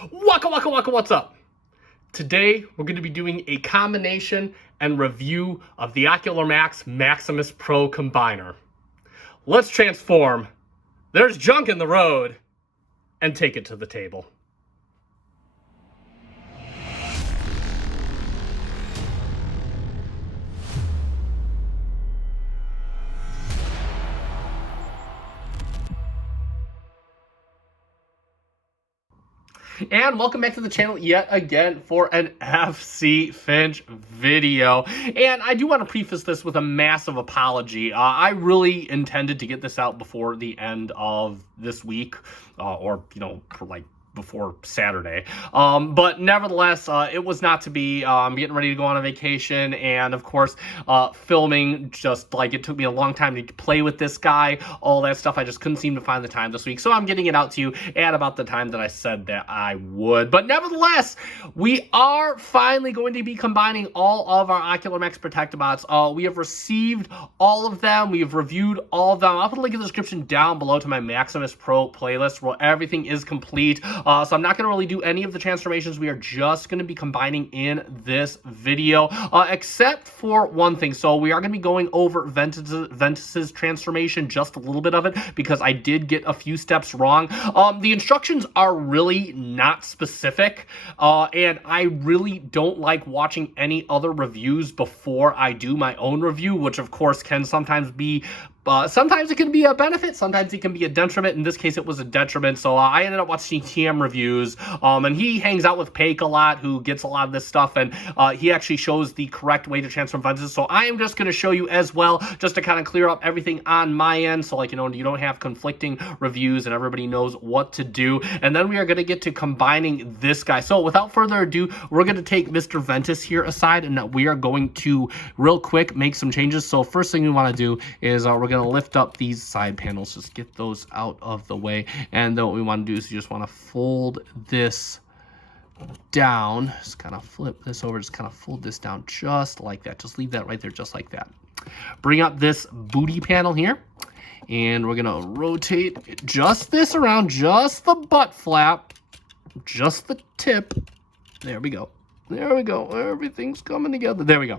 Waka, what's up? Today, we're going to be doing a combination and review of the Ocularmax Maximus Pro Combiner. Let's transform. There's junk in the road, and take it to the table. And welcome back to the channel yet again for an FC Finch video. And I do want to preface this with a massive apology. I really intended to get this out before the end of this week, or, before Saturday. But nevertheless, it was not to be. I'm getting ready to go on a vacation, and of course, filming, just like it took me a long time to play with this guy, all that stuff. I just couldn't seem to find the time this week. So I'm getting it out to you at about the time that I said that I would. But nevertheless, we are finally going to be combining all of our Ocularmax protectobots. We have received all of them. We have reviewed all of them. I'll put a link in the description down below to my Maximus Pro playlist where everything is complete. So I'm not going to really do any of the transformations. We are just going to be combining in this video, except for one thing. So we are going to be going over Ventus's transformation, just a little bit of it, because I did get a few steps wrong. The instructions are really not specific, and I really don't like watching any other reviews before I do my own review, which of course can sometimes be sometimes it can be a benefit, sometimes it can be a detriment. In this case, it was a detriment, so I ended up watching TM reviews, and he hangs out with Paik a lot, who gets a lot of this stuff, and he actually shows the correct way to transform Ventus. So I am just going to show you as well, just to kind of clear up everything on my end, so you don't have conflicting reviews and everybody knows what to do. And then we are going to get to combining this guy. So without further ado, we're going to take Mr. Ventus here aside, and we are going to real quick make some changes. So first thing we want to do is we're going to lift up these side panels, just get those out of the way, and then what we want to do is you just want to fold this down, just kind of flip this over, just kind of fold this down just like that. Just leave that right there just like that. Bring up this booty panel here, and we're gonna rotate just this around, just the butt flap, just the tip. There we go. There we go. Everything's coming together. There we go.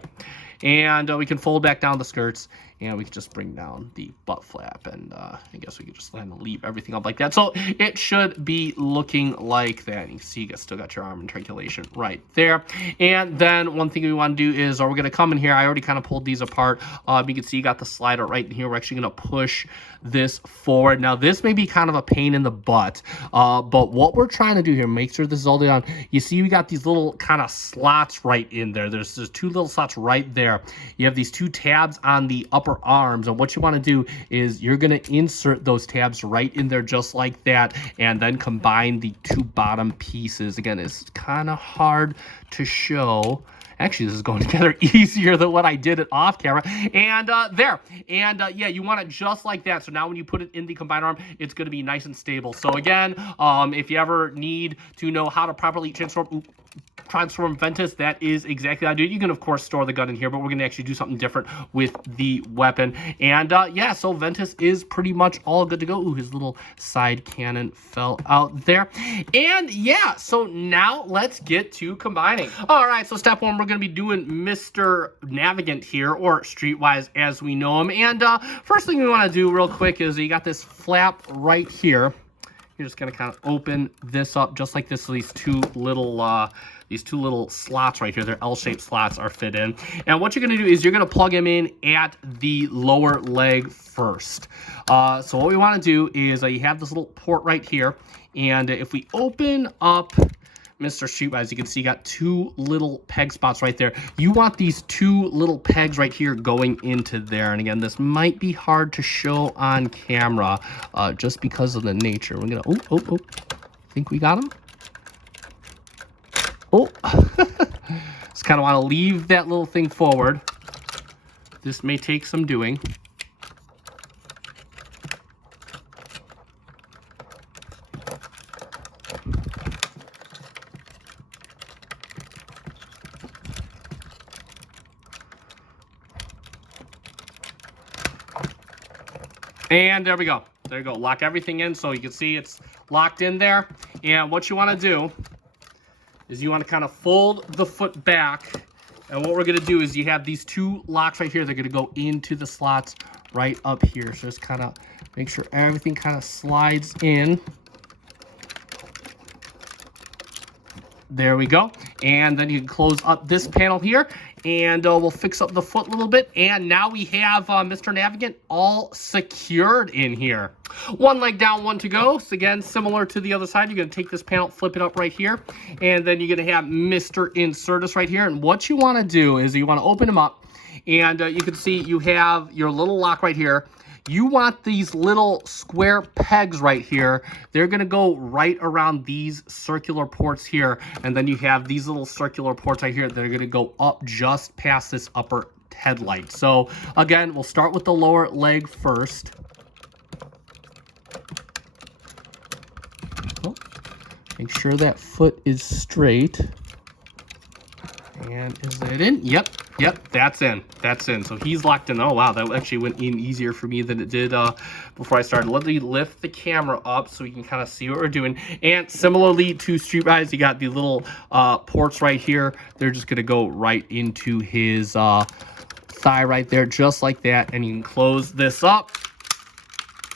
And we can fold back down the skirts, and we can just bring down the butt flap, and I guess we could just kind of leave everything up like that. So it should be looking like that. You can see you still got your arm and triangulation right there. And then one thing we want to do is we're going to come in here. I already kind of pulled these apart. You can see you got the slider right in here. We're actually going to push this forward. Now this may be kind of a pain in the butt, but what we're trying to do here, make sure this is all the way down. You see we got these little kind of slots right in there. There's two little slots right there. You have these two tabs on the upper arms, and what you want to do is you're going to insert those tabs right in there just like that, and then combine the two bottom pieces. Again, it's kind of hard to show. Actually, this is going together easier than what I did it off camera. And there. And yeah, you want it just like that. So now when you put it in the combined arm, it's going to be nice and stable. So again, if you ever need to know how to properly transform Ventus, that is exactly how I do it. You can, of course, store the gun in here, but we're going to actually do something different with the weapon. And yeah, so Ventus is pretty much all good to go. Ooh, his little side cannon fell out there. And yeah, so now let's get to combining. All right, so step one, we're going to be doing Mr. Navigant here, or Streetwise as we know him. And first thing we want to do real quick is you got this flap right here. You're just going to kind of open this up just like this. So these two little slots right here, they're L-shaped slots, are fit in. And what you're going to do is you're going to plug them in at the lower leg first. So what we want to do is you have this little port right here. And if we open up Mr. Streetwise, you can see you got two little peg spots right there. You want these two little pegs right here going into there. And again, this might be hard to show on camera just because of the nature. We're gonna, oh, think we got him? Oh, just kind of want to leave that little thing forward. This may take some doing. And there we go. There you go. Lock everything in so you can see it's locked in there. And what you want to do is you want to kind of fold the foot back. And what we're going to do is you have these two locks right here. They're going to go into the slots right up here. So just kind of make sure everything kind of slides in. There we go. And then you can close up this panel here, and we'll fix up the foot a little bit. And now we have Mr. Navigant all secured in here. One leg down, one to go. So again, similar to the other side, you're going to take this panel, flip it up right here, and then you're going to have Mr. Insertus right here. And what you want to do is you want to open him up, and you can see you have your little lock right here. You want these little square pegs right here. They're going to go right around these circular ports here. And then you have these little circular ports right here that are going to go up just past this upper headlight. So again, we'll start with the lower leg first. Oh, make sure that foot is straight. And is it in? Yep, that's in. That's in. So he's locked in. Oh, wow, that actually went in easier for me than it did before I started. Let me lift the camera up so we can kind of see what we're doing. And similarly to Street Rise, you got the little ports right here. They're just going to go right into his thigh right there, just like that. And you can close this up.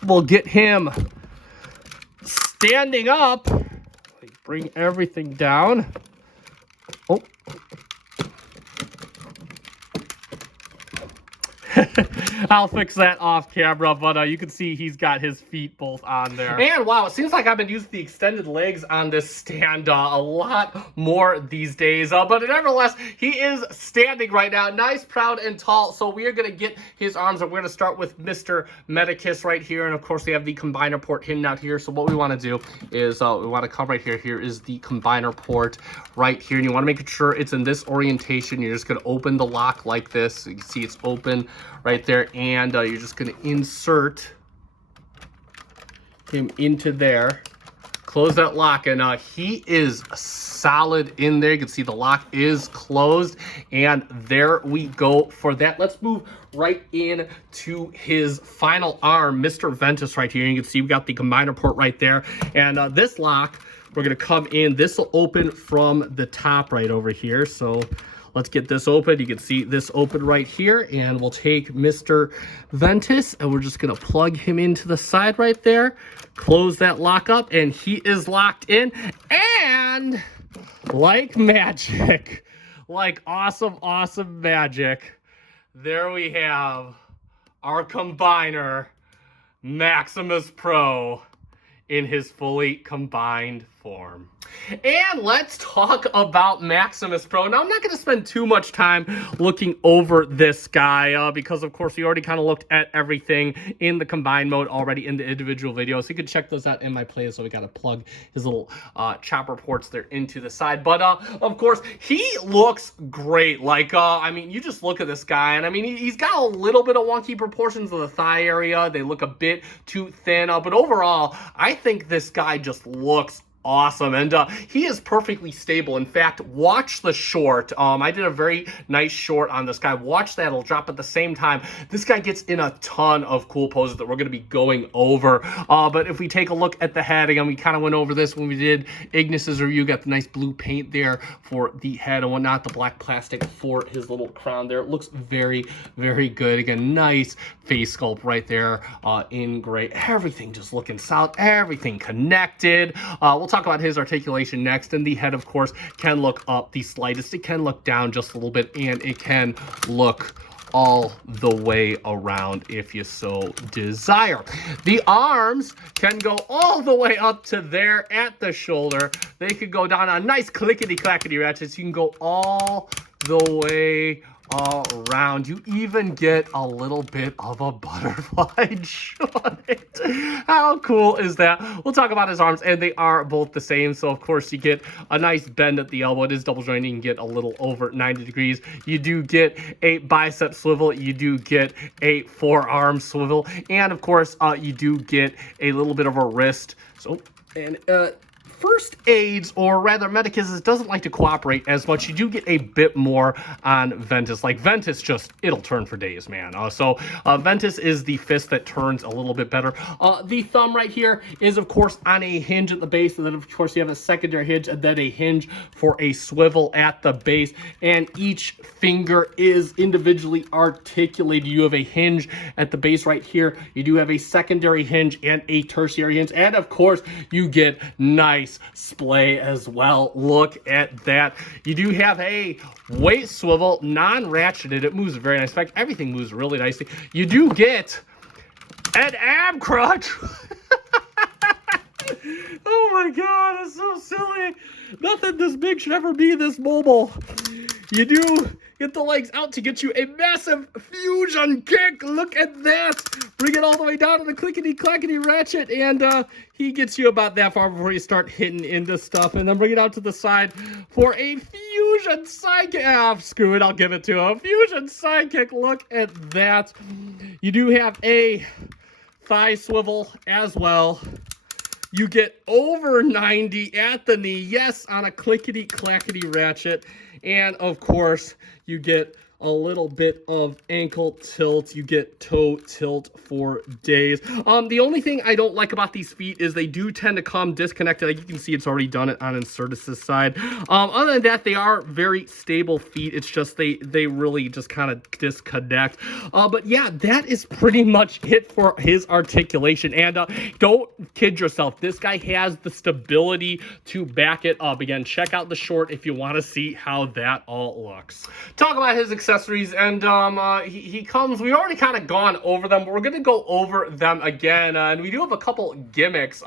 We'll get him standing up. Bring everything down. Oh. I'll fix that off camera, but you can see he's got his feet both on there. And wow, it seems like I've been using the extended legs on this stand a lot more these days. But nevertheless, he is standing right now, nice, proud, and tall. So we are going to get his arms, and we're going to start with Mr. Medicus right here. And of course, we have the combiner port hidden out here. So what we want to do is we want to come right here. Here is the combiner port right here. And you want to make sure it's in this orientation. You're just going to open the lock like this. You can see it's open right there, and you're just going to insert him into there, close that lock, and he is solid in there. You can see the lock is closed, and there we go for that. Let's move right in to his final arm, Mr. Ventus right here. You can see we got the combiner port right there, and this lock, we're going to come in. This will open from the top right over here, so let's get this open. You can see this open right here, and we'll take Mr. Ventus, and we're just going to plug him into the side right there, close that lock up, and he is locked in. And like magic, like awesome magic, there we have our combiner, Maximus Pro, in his fully combined form. And let's talk about Maximus Pro. Now, I'm not going to spend too much time looking over this guy because, of course, we already kind of looked at everything in the combined mode already in the individual videos. So you can check those out in my playlist. So we got to plug his little chopper ports there into the side. But, of course, he looks great. Like, I mean, you just look at this guy, and I mean, he's got a little bit of wonky proportions of the thigh area. They look a bit too thin. But overall, I think this guy just looks awesome, and he is perfectly stable. In fact, watch the short. I did a very nice short on this guy. Watch that. It'll drop at the same time. This guy gets in a ton of cool poses that we're going to be going over. But if we take a look at the head, again, we kind of went over this when we did Ignis's review. Got the nice blue paint there for the head and whatnot, the black plastic for his little crown there. It looks very good. Again, nice face sculpt right there in gray. Everything just looking solid. Everything connected. We'll talk about his articulation next, and the head, of course, can look up the slightest. It can look down just a little bit, and it can look all the way around if you so desire. The arms can go all the way up to there at the shoulder. They could go down a nice clickety-clackety ratchet. So you can go all the way around. You even get a little bit of a butterfly joint. How cool is that? We'll talk about his arms, and they are both the same. So of course you get a nice bend at the elbow. It is double jointed. You can get a little over 90 degrees. You do get a bicep swivel. You do get a forearm swivel, and of course you do get a little bit of a wrist. So and first aids, or rather Medicus, doesn't like to cooperate as much. You do get a bit more on Ventus. Like Ventus, just it'll turn for days, man. So Ventus is the fist that turns a little bit better. The thumb right here is of course on a hinge at the base, and then of course you have a secondary hinge and then a hinge for a swivel at the base, and each finger is individually articulated. You have a hinge at the base right here, you do have a secondary hinge and a tertiary hinge, and of course you get nice splay as well. Look at that. You do have a weight swivel, non-ratcheted. It moves very nice. In fact, everything moves really nicely. You do get an ab crutch. Oh my god, it's so silly. Nothing this big should ever be this mobile. You do get the legs out to get you a massive fusion kick. Look at that. Bring it all the way down to the clickety-clackety ratchet, and he gets you about that far before you start hitting into stuff. And then bring it out to the side for a fusion sidekick. Ah, screw it, I'll give it to him. Fusion sidekick, look at that. You do have a thigh swivel as well. You get over 90 at the knee, yes, on a clickety-clackety ratchet. And, of course, you get a little bit of ankle tilt. You get toe tilt for days. The only thing I don't like about these feet is they do tend to come disconnected. Like you can see, it's already done it on Incertus' side. Other than that, they are very stable feet. It's just they really just kind of disconnect. But yeah, that is pretty much it for his articulation. And don't kid yourself. This guy has the stability to back it up. Again, check out the short if you want to see how that all looks. Talk about his accessories, and he comes, we've already kind of gone over them, but we're going to go over them again, and we do have a couple gimmicks.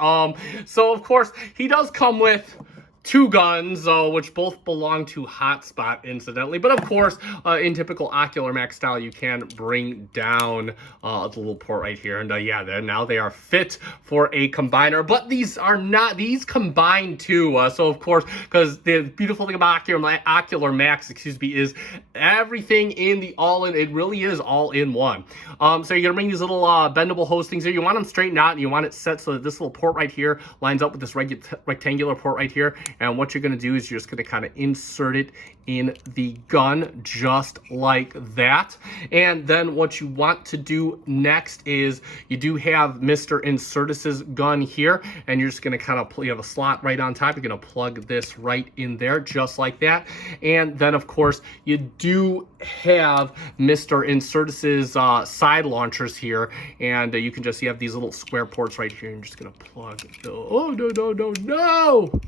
So of course he does come with two guns, which both belong to Hotspot, incidentally. But of course, in typical Ocularmax style, you can bring down the little port right here. And yeah, now they are fit for a combiner. But these are not, these combine too. So of course, because the beautiful thing about Ocularmax, excuse me, is everything in the all-in, it really is all in one. So you're gonna bring these little bendable hose things here. You want them straightened out, and you want it set so that this little port right here lines up with this rectangular port right here. And what you're going to do is you're just going to kind of insert it in the gun just like that. And then what you want to do next is you do have Mr. Incertus's gun here, and you're just going to kind of, you have a slot right on top. You're going to plug this right in there just like that. And then of course you do have Mr. Incertus's side launchers here, and you can just, you have these little square ports right here. And you're just going to plug, oh no, no, no, no.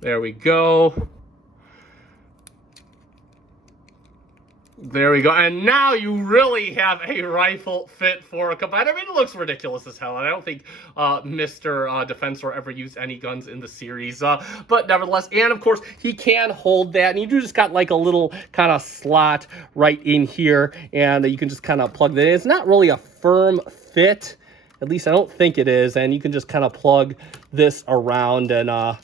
There we go. There we go. And now you really have a rifle fit for a combiner. I mean, it looks ridiculous as hell. And I don't think Mr. Defensor ever used any guns in the series. But nevertheless, and of course, he can hold that. And you do just got like a little kind of slot right in here. And you can just kind of plug that in. It's not really a firm fit. At least I don't think it is. And you can just kind of plug this around, and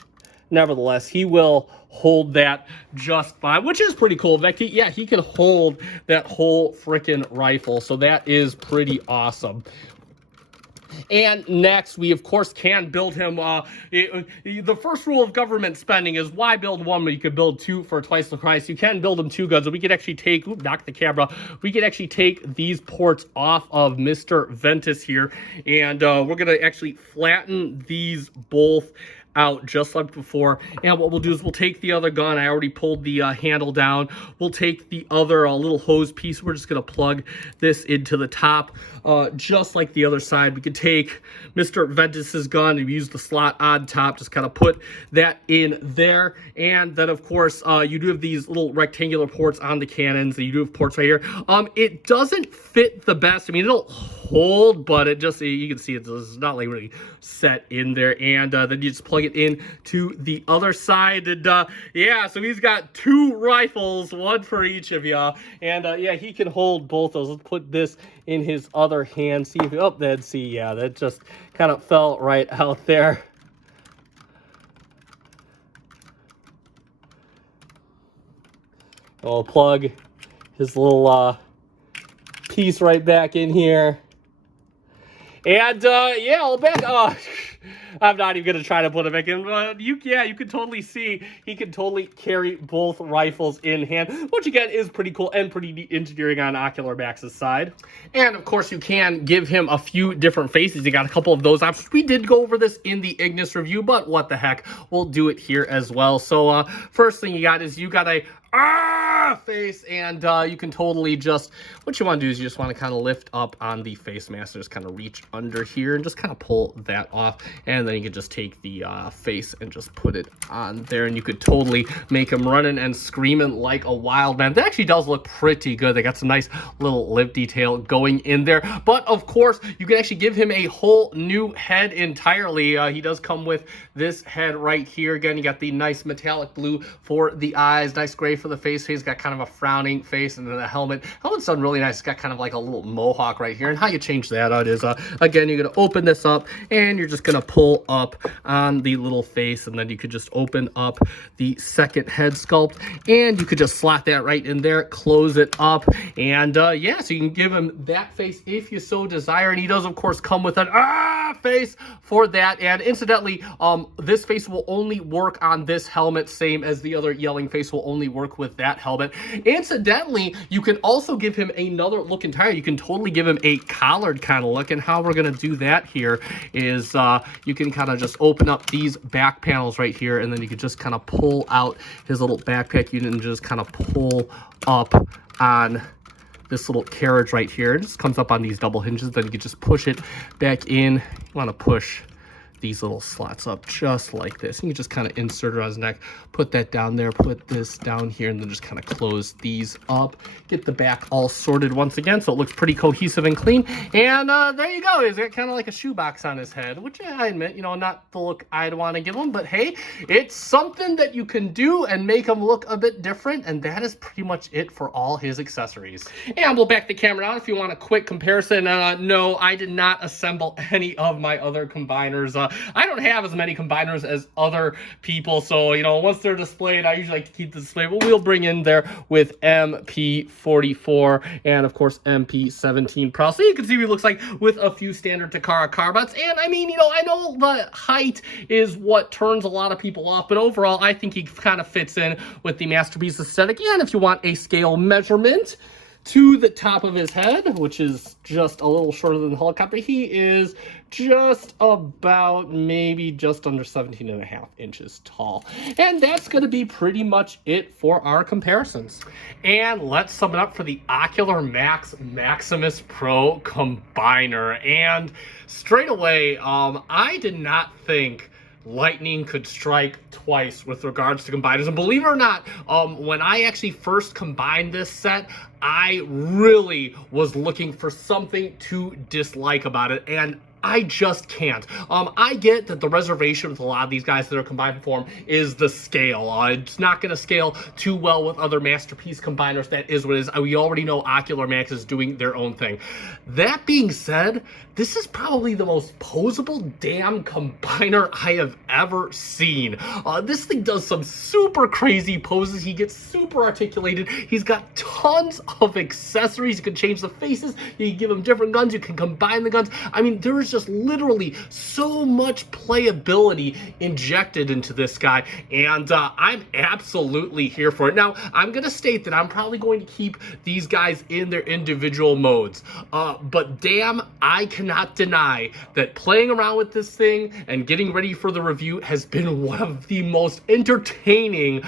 nevertheless, he will hold that just fine, which is pretty cool. In fact, he can hold that whole freaking rifle, so that is pretty awesome. And next, we of course can build him. The first rule of government spending is why build one when you could build two for twice the price. You can build him two guns, and we could actually take, knock the camera. We could actually take these ports off of Mr. Ventus here, and we're gonna actually flatten these both out just like before. And what we'll do is we'll take the other gun. I already pulled the handle down. We'll take the other little hose piece. We're just going to plug this into the top just like the other side. We could take Mr. Ventus's gun and use the slot on top, just kind of put that in there. And then of course you do have these little rectangular ports on the cannons, and you do have ports right here. It doesn't fit the best. I mean, it'll hold, but it just, you can see it's not like really set in there. And then you just plug it in to the other side, and yeah, so he's got two rifles, one for each of you. And yeah, he can hold both those. Let's put this in his other hand, see if, oh, then see, yeah, that just kind of fell right out there. I'll plug his little piece right back in here. And yeah, I'll back. I'm not even gonna try to put it back in, but you can totally see he can totally carry both rifles in hand, which again is pretty cool and pretty neat engineering on ocularmax's side. And of course, you can give him a few different faces. You got a couple of those options. We did go over this in the Ignis review, but what the heck, we'll do it here as well. So first thing you got is you got a face, and you can totally just, what you want to do is you just want to kind of lift up on the face mask, just kind of reach under here and just kind of pull that off, and then you can just take the face and just put it on there, and you could totally make him running and screaming like a wild man. That actually does look pretty good. They got some nice little lip detail going in there, but of course you can actually give him a whole new head entirely. He does come with this head right here. Again, you got the nice metallic blue for the eyes, nice gray for the face. He's got kind of a frowning face, and then the helmet's done really nice. It's got kind of like a little mohawk right here. And how you change that out is again, you're gonna open this up and you're just gonna pull up on the little face, and then you could just open up the second head sculpt, and you could just slot that right in there, close it up, and yeah, so you can give him that face if you so desire. And he does of course come with an face for that. And incidentally, this face will only work on this helmet, same as the other yelling face will only work with that helmet. Incidentally, you can also give him another look entirely. You can totally give him a collared kind of look, and how we're going to do that here is you can kind of just open up these back panels right here, and then you can just kind of pull out his little backpack unit and just kind of pull up on this little carriage right here. It just comes up on these double hinges. Then you can just push it back in. You want to push these little slots up just like this, and you just kind of insert it on his neck, put that down there, put this down here, and then just kind of close these up, get the back all sorted once again so it looks pretty cohesive and clean. And there you go. He's got kind of like a shoebox on his head, which I admit, you know, not the look I'd want to give him, but hey, it's something that you can do and make him look a bit different, and that is pretty much it for all his accessories. And we'll back the camera out if you want a quick comparison. No, I did not assemble any of my other combiners. I don't have as many combiners as other people, so, you know, once they're displayed, I usually like to keep the display, but we'll bring in there with MP44 and, of course, MP17 Pro. So you can see what he looks like with a few standard Takara carbots. And, I mean, you know, I know the height is what turns a lot of people off, but overall, I think he kind of fits in with the Masterpiece aesthetic. And if you want a scale measurement to the top of his head, which is just a little shorter than the helicopter, he is just about maybe just under 17.5 inches tall. And that's going to be pretty much it for our comparisons. And let's sum it up for the Ocularmax Maximus Pro Combiner. And straight away, I did not think lightning could strike twice with regards to combiners. And believe it or not, when I actually first combined this set, I really was looking for something to dislike about it, and I just can't. I get that the reservation with a lot of these guys that are combined form is the scale. It's not going to scale too well with other Masterpiece combiners. That is what it is. We already know Ocularmax is doing their own thing. That being said, this is probably the most posable damn combiner I have ever seen. This thing does some super crazy poses. He gets super articulated. He's got tons of accessories. You can change the faces. You can give him different guns. You can combine the guns. I mean, there is just literally so much playability injected into this guy, and I'm absolutely here for it. Now, I'm going to state that I'm probably going to keep these guys in their individual modes, but damn, I cannot deny that playing around with this thing and getting ready for the review has been one of the most entertaining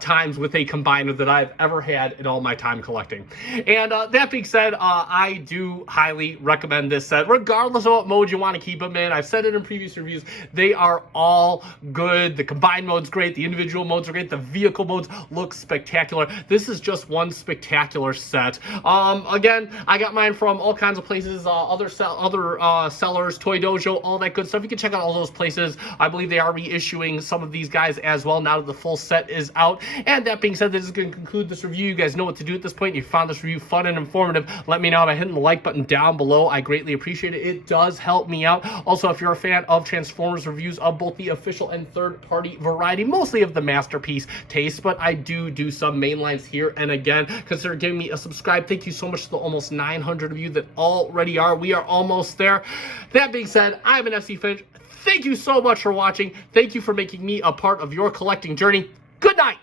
times with a combiner that I've ever had in all my time collecting. And that being said, I do highly recommend this set, regardless of what mode you want to keep them in. I've said it in previous reviews, they are all good. The combined mode's great, the individual modes are great, the vehicle modes look spectacular. This is just one spectacular set. Again, I got mine from all kinds of places, other sellers, Toy Dojo, all that good stuff. You can check out all those places. I believe they are reissuing some of these guys as well now that the full set is out. And that being said, this is going to conclude this review. You guys know what to do at this point. You found this review fun and informative. Let me know by hitting the like button down below. I greatly appreciate it. It does help me out. Also, if you're a fan of Transformers reviews of both the official and third-party variety, mostly of the Masterpiece taste, but I do some mainlines here. And again, consider giving me a subscribe. Thank you so much to the almost 900 of you that already are. We are almost there. That being said, I've been FC Finch. Thank you so much for watching. Thank you for making me a part of your collecting journey. Good night.